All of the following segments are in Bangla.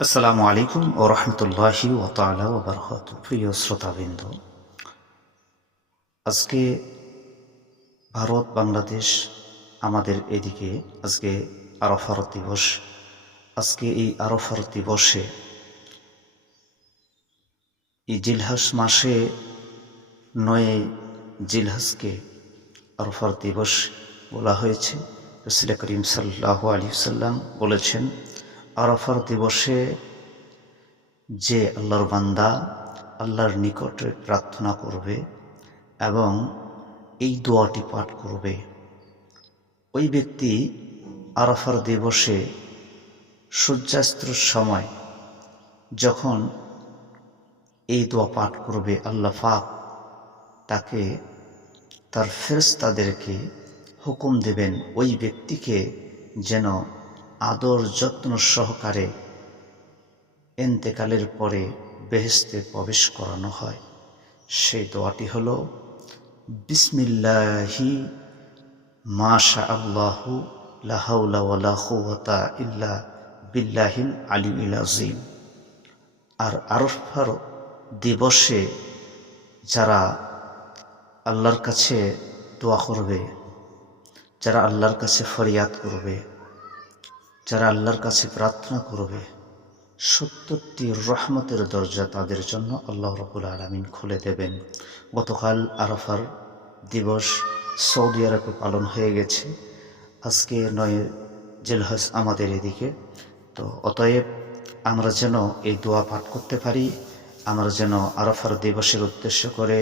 আসসালামু আলাইকুম ও রহমতুল্লাহি ওয়া তাআলা ওয়া বারাকাতুহু। প্রিয় শ্রোতাবৃন্দ, আজকে ভারত বাংলাদেশ আমাদের এদিকে আজকে আরাফার দিবস। আজকে এই আরাফার দিবসে এই জিলহজ মাসে ৯ জিলহজকে আরাফার দিবস বলা হয়েছে। রাসূল করিম সাল্লাল্লাহু আলাইহি ওয়াসাল্লাম বলেছেন, আরাফার দিবসে যে আল্লাহর বান্দা আল্লাহর নিকটে প্রার্থনা করবে এবং এই দোয়াটি পাঠ করবে, ওই ব্যক্তি আরাফার দিবসে সূর্যাস্তের সময় যখন এই দোয়া পাঠ করবে, আল্লাহ পাক তাকে তার ফেরেশতাদেরকে হুকুম দেবেন ওই ব্যক্তিকে যেন আদর যত্ন সহকারে ইন্তেকালের পরে বেহেশতে প্রবেশ করানো হয়। সেই দোয়াটি হলো, বিসমিল্লাহি মাশা আল্লাহু লা হাওলা ওয়ালা কুওয়াতা ইল্লা বিল্লাহিল আলিয়্যিল আযীম। আর আরাফার দিবসে যারা আল্লাহর কাছে দোয়া করবে, যারা আল্লাহর কাছে ফরিয়াদ করবে, যারা আল্লাহর কাছে প্রার্থনা করবে, ৭০টি রহমতের দরজা তাদের জন্য আল্লাহ রাব্বুল আলামিন খুলে দেবেন। গতকাল আরাফার দিবস সৌদি আরবে পালন হয়ে গেছে, আজকে ৯ জিলহজ আমাদের এদিকে। তো অতএব আমরা যেন এই দোয়া পাঠ করতে পারি, আমরা যেন আরাফার দিবসের উদ্দেশ্য করে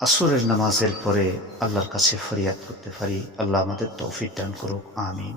আসরের নামাজের পরে আল্লাহর কাছে ফরিয়াদ করতে পারি। আল্লাহ আমাদের তৌফিক দান করুক, আমিন।